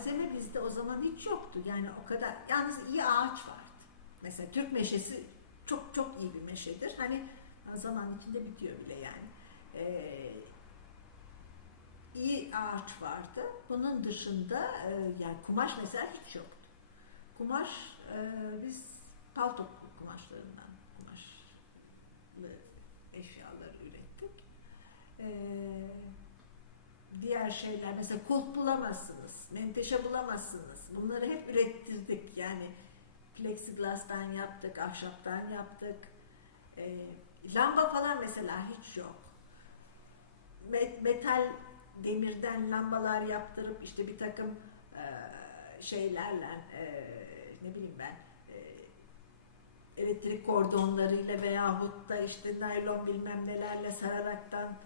malzeme bizde o zaman hiç yoktu. Yani o kadar, yalnız iyi ağaç vardı. Mesela Türk meşesi çok çok iyi bir meşedir. Hani zaman içinde bitiyor bile yani. İyi ağaç vardı. Bunun dışında yani kumaş mesela hiç yoktu. Kumaş biz palto kumaşlarından kumaşlı eşyalar ürettik. Diğer şeyler mesela kulp bulamazsınız, menteşe bulamazsınız. Bunları hep ürettirdik. Yani plexiglas'tan yaptık, ahşaptan yaptık. Lamba falan mesela hiç yok. Metal demirden lambalar yaptırıp işte bir takım şeylerle ne bileyim ben elektrik kordonlarıyla veyahut da işte naylon bilmem nelerle sararaktan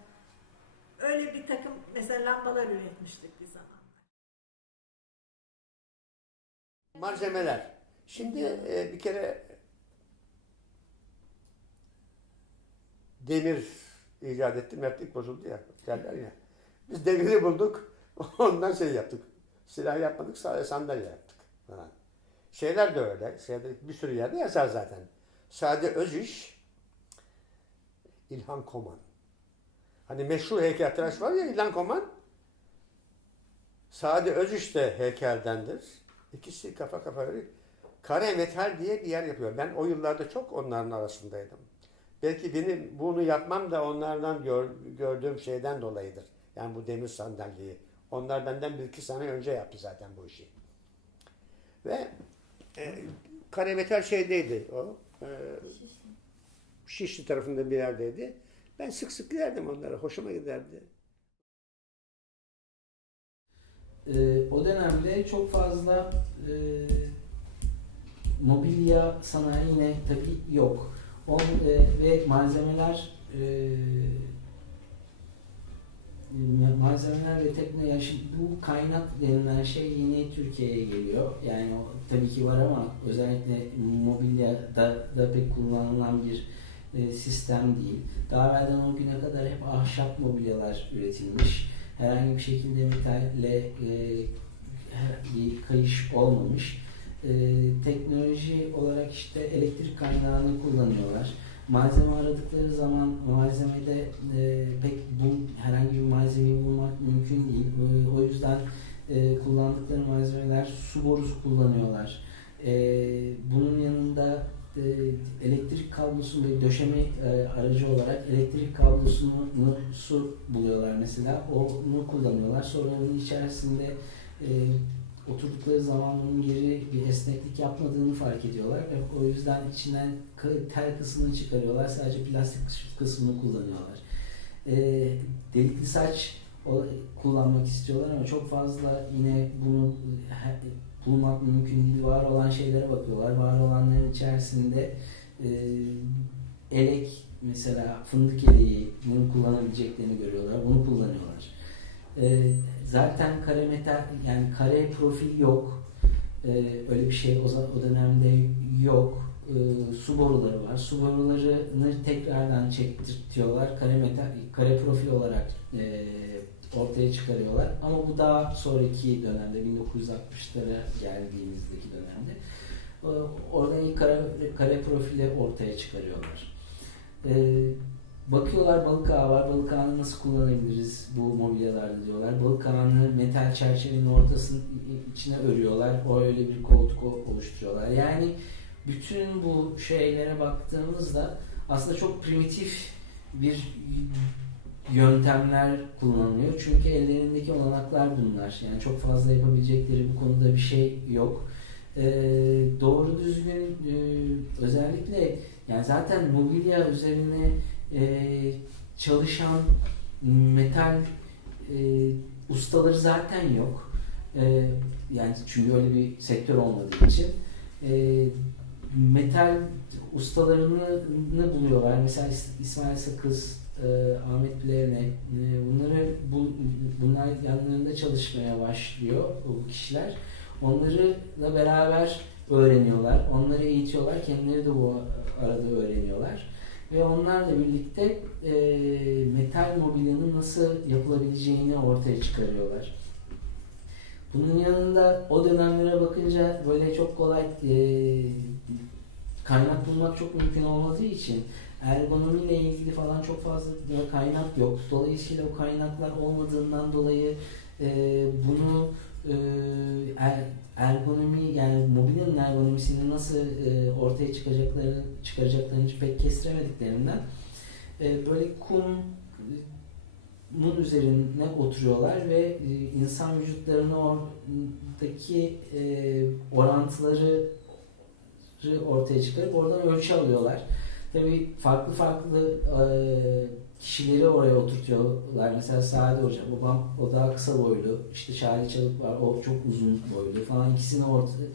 öyle bir takım mesela lambalar üretmiştik bir zamanlar. Malzemeler. Şimdi bir kere demir icat etti, mertlik bozuldu ya derler ya. Biz demiri bulduk, ondan şey yaptık. Silah yapmadık, sandalye yaptık. Ha. Şeyler de öyle. Bir sürü yerde yazar zaten. Sade Öziş, İlhan Koman. Hani meşhur heykeltıraş var ya İlhan Koman. Sade Öziş de heykeldendir. İkisi kafa kafa verir. Kare Metal diye bir yer yapıyor. Ben o yıllarda çok onların arasındaydım. Belki benim bunu yapmam da onlardan gördüğüm şeyden dolayıdır. Yani bu demir sandalyeyi. Onlar benden bir iki sene önce yaptı zaten bu işi. Ve Kare Metal şeydeydi o. Şişli tarafında bir yerdeydi. Ben sık sık giderdim onlara. Hoşuma giderdi. O dönemde çok fazla mobilya sanayi yine tabii yok. Ve malzemeler ve teknoloji, bu kaynak denilen şey yeni Türkiye'ye geliyor. Yani o tabii ki var ama özellikle mobilyada da pek kullanılan bir sistem değil. Daha evvelden o güne kadar hep ahşap mobilyalar üretilmiş. Herhangi bir şekilde metalle bir kayış olmamış. Teknoloji olarak işte elektrik kaynağını kullanıyorlar. Malzeme aradıkları zaman malzemede herhangi bir malzemeyi bulmak mümkün değil. O yüzden kullandıkları malzemeler su borusu kullanıyorlar. Bunun yanında elektrik kablosunu ve döşeme aracı olarak elektrik kablosunu su buluyorlar mesela. Onu kullanıyorlar. Sonra onun içerisinde oturdukları zaman onun geri bir esneklik yapmadığını fark ediyorlar ve o yüzden içinden tel kısmını çıkarıyorlar. Sadece plastik kısmını kullanıyorlar. Delikli saç kullanmak istiyorlar ama çok fazla yine bunu bulmak mümkün değil. Var olan şeylere bakıyorlar. Var olanların içerisinde elek, mesela fındık eleğini kullanabileceklerini görüyorlar. Bunu kullanıyorlar. Zaten kare metal, yani kare profil yok. Öyle bir şey o dönemde yok. Su boruları var. Su borularını tekrardan çektirtiyorlar. Kare profil olarak ortaya çıkarıyorlar. Ama bu daha sonraki dönemde, 1960'lara geldiğimizdeki dönemde. Oradan ilk kare profili ortaya çıkarıyorlar. Bakıyorlar, balık ağı var. Balık ağını nasıl kullanabiliriz bu mobilyalarda diyorlar. Balık ağını metal çerçevenin ortasının içine örüyorlar. Öyle bir koltuk oluşturuyorlar. Yani bütün bu şeylere baktığımızda aslında çok primitif bir yöntemler kullanılıyor. Çünkü ellerindeki olanaklar bunlar. Yani çok fazla yapabilecekleri bu konuda bir şey yok. Doğru düzgün özellikle yani zaten mobilya üzerine çalışan metal ustaları zaten yok. Yani çünkü öyle bir sektör olmadığı için metal ustalarını buluyorlar. Mesela İsmail Sakız, Ahmet Bilevne, bunlar yanlarında çalışmaya başlıyor bu kişiler. Onlarla beraber öğreniyorlar. Onları eğitiyorlar. Kendileri de bu arada öğreniyorlar. Ve onlarla birlikte metal mobilyanın nasıl yapılabileceğini ortaya çıkarıyorlar. Bunun yanında o dönemlere bakınca böyle çok kolay kaynak bulmak çok mümkün olmadığı için ergonomiyle ilgili falan çok fazla kaynak yok. Dolayısıyla o kaynaklar olmadığından dolayı bunu ergonomi, yani mobilyanın ergonomisini nasıl ortaya çıkaracaklarını pek kestiremediklerinden böyle kumun üzerine oturuyorlar ve insan vücutlarının oradaki orantıları ortaya çıkarıp oradan ölçü alıyorlar. Tabii farklı kişileri oraya oturtuyorlar. Mesela Sade Hoca, babam o daha kısa boylu. İşte Şahri Çalık var, o çok uzun boylu falan. İkisini ortaya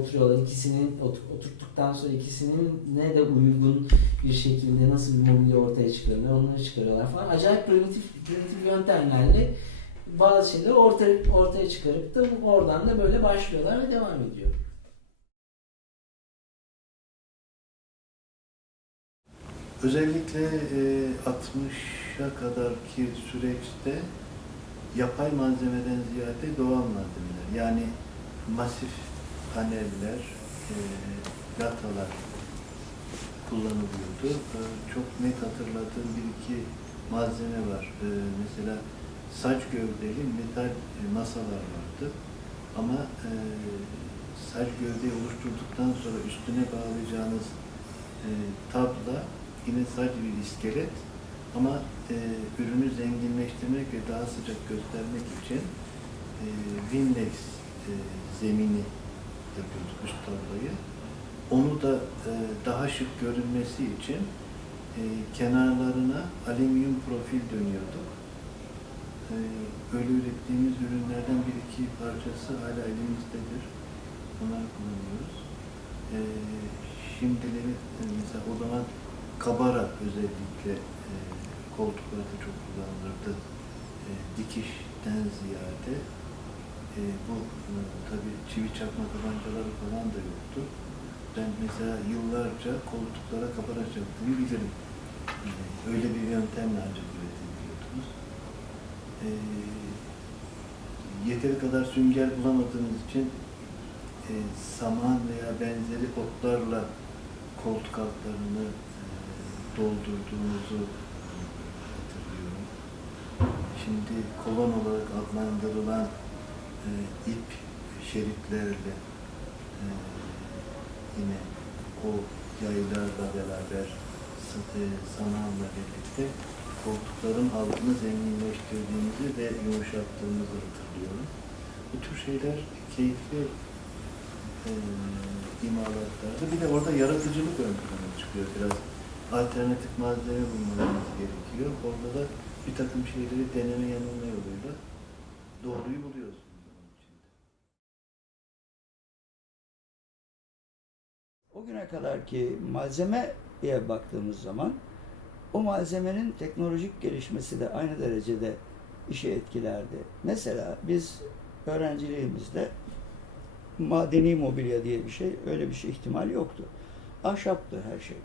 oturuyorlar. İkisini oturttuktan sonra ikisinin ne de uygun bir şekilde nasıl bir mobilya ortaya çıkarıyorlar, onları çıkarıyorlar falan. Acayip primitif yöntemlerle bazı şeyleri ortaya çıkarıp da oradan da böyle başlıyorlar ve devam ediyor. Özellikle 60'a kadarki süreçte yapay malzemeden ziyade doğal malzemeler, yani masif paneller, latalar kullanılıyordu. Çok net hatırladığım bir iki malzeme var. Mesela saç gövdeli metal masalar vardı. Ama saç gövdeyi oluşturduktan sonra üstüne bağlayacağınız tabla yine sadece bir iskelet, ama ürünü zenginleştirmek ve daha sıcak göstermek için Winlex zemini yapıyorduk, üst tablayı. Onu da daha şık görünmesi için kenarlarına alüminyum profil dönüyorduk. Böyle ürettiğimiz ürünlerden bir iki parçası hala elimizdedir. Onları kullanıyoruz. Şimdileri mesela o zaman kabara özellikle koltuklarda çok kullanılırdı. Dikişten ziyade bu tabii çivi çakma tabancaları falan da yoktu. Ben mesela yıllarca koltuklara kabara çaktığımı bilirim. Öyle bir yöntemle ancak üretebiliyordunuz. Yeteri kadar sünger bulamadığımız için saman veya benzeri otlarla koltuk altlarını doldurduğumuzu hatırlıyorum. Şimdi kolon olarak adlandırılan ip şeritlerle yine o yaylarla beraber samanla birlikte koltukların altını zenginleştirdiğimizi ve yumuşattığımızı hatırlıyorum. Bu tür şeyler keyifli imalatlarda. Bir de orada yaratıcılık ön plana çıkıyor biraz. Alternatif malzeme bulmamız gerekiyor. Orada da bir takım şeyleri deneme yanılma yoluyla doğruyu buluyorsunuz onun içinde. O güne kadarki malzemeye baktığımız zaman o malzemenin teknolojik gelişmesi de aynı derecede işi etkilerdi. Mesela biz öğrenciliğimizde madeni mobilya diye bir şey, öyle bir şey ihtimal yoktu. Ahşaptı her şey.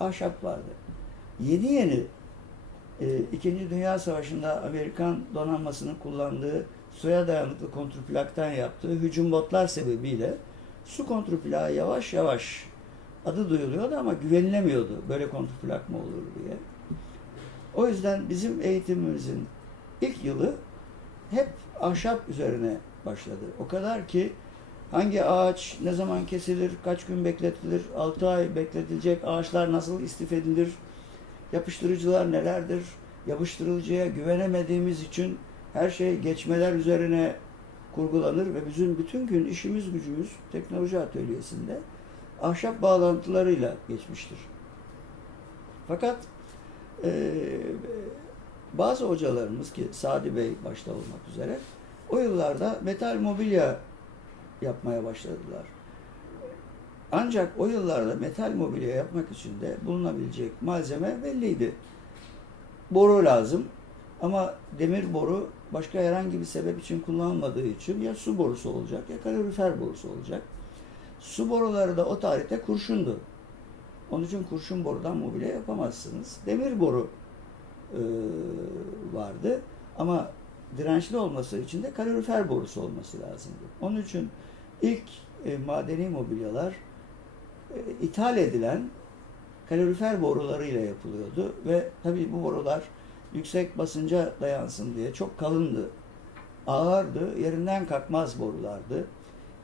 Ahşap vardı. Yeni İkinci Dünya Savaşı'nda Amerikan donanmasının kullandığı suya dayanıklı kontrplaktan yaptığı hücum botlar sebebiyle su kontrplağı yavaş yavaş adı duyuluyordu ama güvenilemiyordu. Böyle kontrplak mı olur diye. O yüzden bizim eğitimimizin ilk yılı hep ahşap üzerine başladı. O kadar ki hangi ağaç ne zaman kesilir, kaç gün bekletilir, 6 ay bekletilecek ağaçlar nasıl istif edilir, yapıştırıcılar nelerdir, yapıştırıcıya güvenemediğimiz için her şey geçmeler üzerine kurgulanır ve bizim bütün gün işimiz gücümüz teknoloji atölyesinde ahşap bağlantılarıyla geçmiştir. Fakat bazı hocalarımız, ki Sadi Bey başta olmak üzere, o yıllarda metal mobilya yapmaya başladılar. Ancak o yıllarda metal mobilya yapmak için de bulunabilecek malzeme belliydi. Boru lazım ama demir boru başka herhangi bir sebep için kullanılmadığı için ya su borusu olacak ya kalorifer borusu olacak. Su boruları da o tarihte kurşundu. Onun için kurşun borudan mobilya yapamazsınız. Demir boru vardı ama dirençli olması için de kalorifer borusu olması lazımdı. Onun için ilk madeni mobilyalar ithal edilen kalorifer borularıyla yapılıyordu ve tabii bu borular yüksek basınca dayansın diye çok kalındı, ağırdı, yerinden kalkmaz borulardı.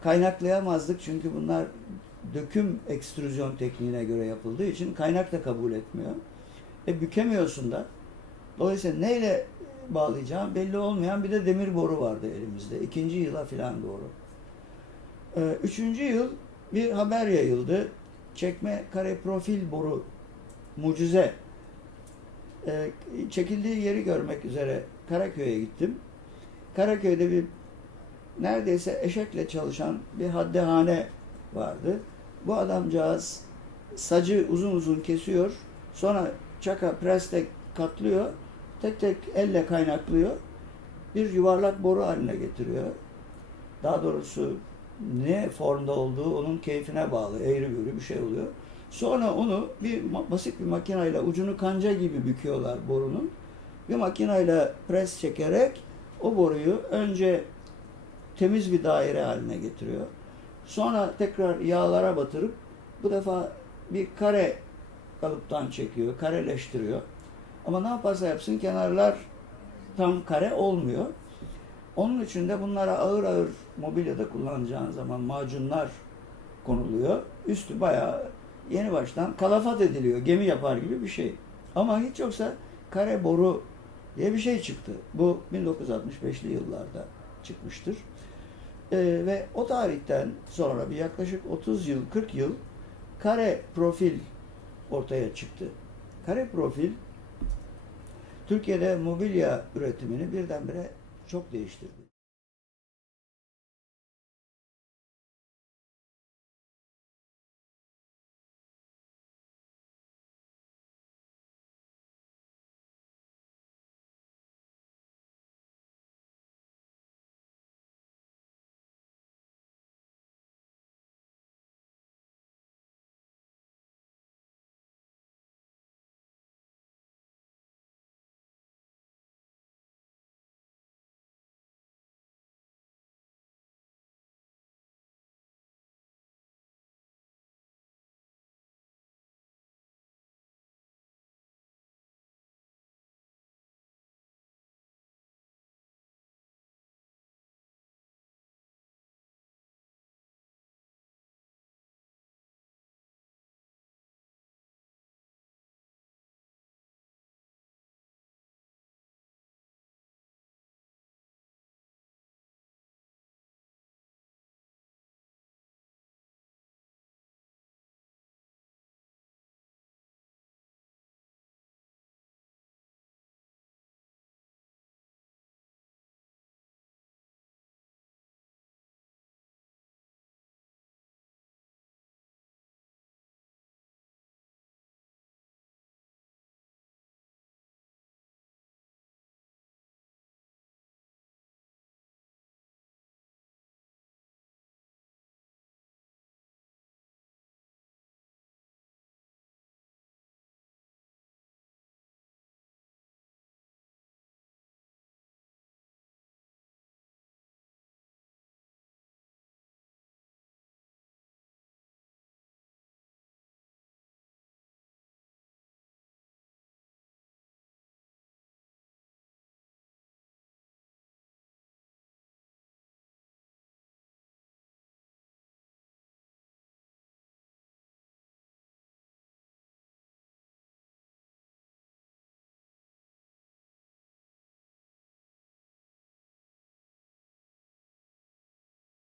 Kaynaklayamazdık çünkü bunlar döküm ekstrüzyon tekniğine göre yapıldığı için kaynak da kabul etmiyor. Bükemiyorsun da. Dolayısıyla neyle bağlayacağım belli olmayan bir de demir boru vardı elimizde. 2. yıla falan doğru. 3. yıl bir haber yayıldı. Çekme kare profil boru mucize. Çekildiği yeri görmek üzere Karaköy'e gittim. Karaköy'de bir neredeyse eşekle çalışan bir haddehane vardı. Bu adamcağız sacı uzun uzun kesiyor. Sonra çaka presle katlıyor. Tek tek elle kaynaklıyor. Bir yuvarlak boru haline getiriyor. Daha doğrusu ne formda olduğu onun keyfine bağlı. Eğri büğrü bir şey oluyor. Sonra onu basit bir makineyle ucunu kanca gibi büküyorlar borunun. Bir makineyle pres çekerek o boruyu önce temiz bir daire haline getiriyor. Sonra tekrar yağlara batırıp bu defa bir kare kalıptan çekiyor, kareleştiriyor. Ama ne yaparsa yapsın kenarlar tam kare olmuyor. Onun için de bunlara ağır ağır mobilyada kullanacağın zaman macunlar konuluyor. Üstü bayağı yeni baştan kalafat ediliyor. Gemi yapar gibi bir şey. Ama hiç yoksa kare boru diye bir şey çıktı. Bu 1965'li yıllarda çıkmıştır. Ve o tarihten sonra bir yaklaşık 30 yıl, 40 yıl kare profil ortaya çıktı. Kare profil Türkiye'de mobilya üretimini birdenbire çok değiştirdi.